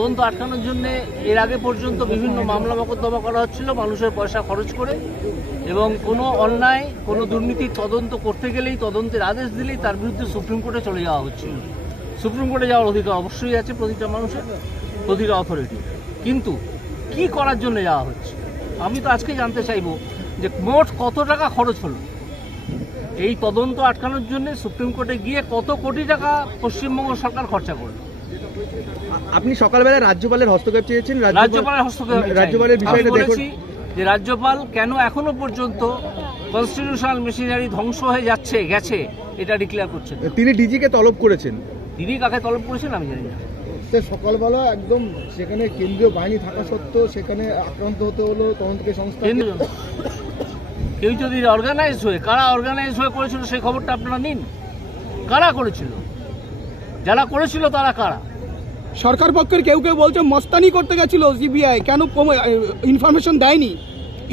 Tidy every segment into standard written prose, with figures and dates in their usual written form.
তদন্ত আটকানোর জন্য এর আগে পর্যন্ত বিভিন্ন মামলা মোকদ্দমা করা হচ্ছিল মানুষের পয়সা খরচ করে, এবং কোনো অন্যায় কোনো দুর্নীতির তদন্ত করতে গেলেই, তদন্তের আদেশ দিলেই তার বিরুদ্ধে সুপ্রিম কোর্টে চলে যাওয়া হচ্ছিল। সুপ্রিম কোর্টে যাওয়ার অধিকার অবশ্যই আছে প্রতিটা মানুষের, প্রতিটা অথরিটি, কিন্তু কি করার জন্য যাওয়া হচ্ছে আমি তো আজকে জানতে চাইবো যে মোট কত টাকা খরচ হলো এই তদন্ত আটকানোর জন্য। সুপ্রিম কোর্টে গিয়ে কত কোটি টাকা পশ্চিমবঙ্গ সরকার খরচা করলো। আপনি সকালবেলা রাজ্যপালের হস্তক্ষেপ চেয়েছেন, রাজ্যপালের হস্তক্ষেপ রাজ্যপালের বিষয়টা বলেছি যে রাজ্যপাল কেন এখনো পর্যন্ত কনস্টিটিউশনাল মেশিনারি ধ্বংস হয়ে গেছে এটা ডিক্লেয়ার করছেন। তিনি ডিজিকে তলব করেছেন। দিদি কাকে তলব করেছেন আমি জানি না। সকালবেলা একদম সেখানে কেন্দ্রীয় বাহিনী থাকা সত্ত্বেও সেখানে আক্রান্ত হতে হলো তদন্তকারী সংস্থা। কেউ যদি অর্গানাইজ হয়ে, কারা অর্গানাইজ হয়ে করেছিল সেই খবরটা আপনারা নিন। কারা করেছিল, যারা করেছিল তারা কারা? সরকার পক্ষের কেউ কেউ বলছে মস্তানি করতে গেছিল সিবিআই, কেন ইনফরমেশন দেয়নি,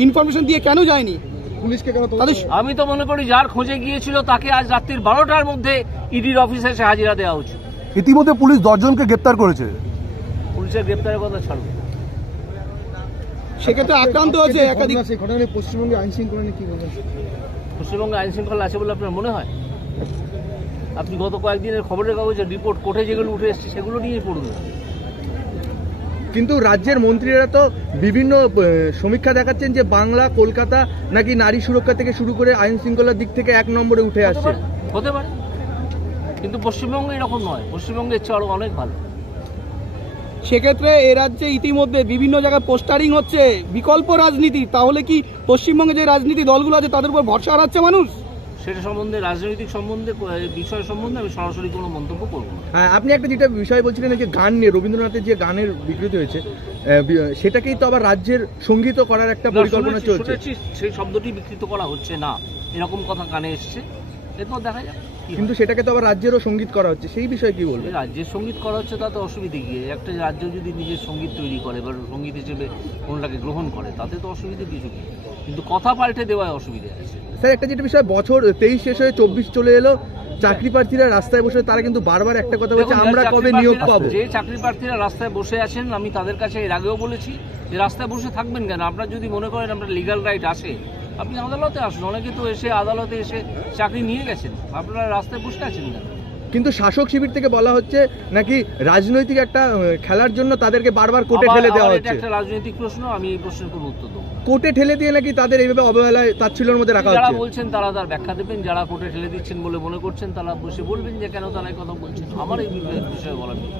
ইনফরমেশন দিয়ে কেন যায়নি পুলিশকে কেন? আমি তো মনে করি যার খোঁজে গিয়েছিল তাকে আজ রাত্রির 12টার মধ্যে ইডির অফিসে এসে হাজিরা দেওয়া উচিত। ইতিমধ্যে পুলিশ 10 জনকে গ্রেপ্তার করেছে। পুলিশের গ্রেপ্তারের কথা ছাড়ুন, সেক্ষেত্রে আক্রান্ত হয়েছে একাধিক। সেই ঘটনা নিয়ে পশ্চিমবঙ্গে আইন শৃঙ্খলা নিয়ে কি বলবেন? পশ্চিমবঙ্গে আইন শৃঙ্খলা আছে বলে আপনার মনে হয়? আপনি গত কয়েকদিনের খবরের কাগজের রিপোর্ট কোর্টে যেগুলো উঠে এসছে সেগুলো নিয়েই পড়ুন। কিন্তু রাজ্যের মন্ত্রীরা তো বিভিন্ন সমীক্ষা দেখাচ্ছেন যে বাংলা, কলকাতা নাকি নারী সুরক্ষা থেকে শুরু করে আইন শৃঙ্খলার দিক থেকে 1 নম্বরে উঠে আসছে। হতে পারে, কিন্তু পশ্চিমবঙ্গে এরকম নয়, পশ্চিমবঙ্গের চেয়ে আরো অনেক ভালো। সেক্ষেত্রে এ রাজ্যে ইতিমধ্যে বিভিন্ন জায়গায় পোস্টারিং হচ্ছে বিকল্প রাজনীতি, তাহলে কি পশ্চিমবঙ্গে যে রাজনীতি দলগুলো আছে তাদের উপর ভরসা হারাচ্ছে মানুষ? সেটা সম্বন্ধে, রাজনৈতিক সম্বন্ধে, বিষয় সম্বন্ধে আমি সরাসরি কোনো মন্তব্য করবো না। হ্যাঁ, আপনি একটা যেটা বিষয় বলছিলেন যে গান নিয়ে, রবীন্দ্রনাথের যে গানের বিকৃতি হয়েছে সেটাকেই তো আবার রাজ্যের সঙ্গীত করার একটা পরিকল্পনা চলছে। সেই শব্দটি বিকৃত করা হচ্ছে না, এরকম কথা কানে এসছে, এরপর দেখা যাক। কিন্তু সেটাকে তো আবার রাজ্যেরও সঙ্গীত করা হচ্ছে, সেই বিষয়ে কি বলবেন? রাজ্যের সঙ্গীত করা হচ্ছে তাতে অসুবিধে কি? একটা রাজ্য যদি নিজের সঙ্গীত তৈরি করে বা সঙ্গীত হিসেবে কোনটাকে গ্রহণ করে তাতে তো অসুবিধে কিছু নেই, কিন্তু কথা পাল্টে দেওয়ায় অসুবিধা আছে। স্যার, একটা যেটা বিষয়, বছর 23 শেষ হয়ে 24 চলে এলো, চাকরি প্রার্থীরা রাস্তায় বসে তারা কিন্তু বারবার একটা কথা বলছে, আমরা কবে নিয়োগ পাবো। যে চাকরি প্রার্থীরা রাস্তায় বসে আছেন আমি তাদের কাছে এর আগেও বলেছি যে রাস্তায় বসে থাকবেন কেন? আপনার যদি মনে করেন আপনার লিগ্যাল রাইট আসে আপনি আদালতে আসুন। অনেকে তো এসে আদালতে এসে চাকরি নিয়ে গেছেন, আপনারা রাস্তায় বসে আছেন কেন? কিন্তু শাসক শিবির থেকে বলা হচ্ছে নাকি রাজনৈতিক একটা খেলার জন্য তাদেরকে বারবার কোর্টে ঠেলে দেওয়া হচ্ছে। এটা একটা রাজনৈতিক প্রশ্ন, আমি এই প্রশ্নের কোনো উত্তর দেবো। কোর্টে ঠেলে দিয়ে নাকি তাদের এইভাবে অবহেলায় তাচ্ছিল্যের মধ্যে রাখা হচ্ছে। যারা বলছেন তারা তার ব্যাখ্যা দেবেন, যারা কোর্টে ঠেলে দিচ্ছেন বলে মনে করছেন তারা বসে বলবেন যে কেন তারা এই কথা বলছেন। আমার এই বিষয়ে বলার নেই।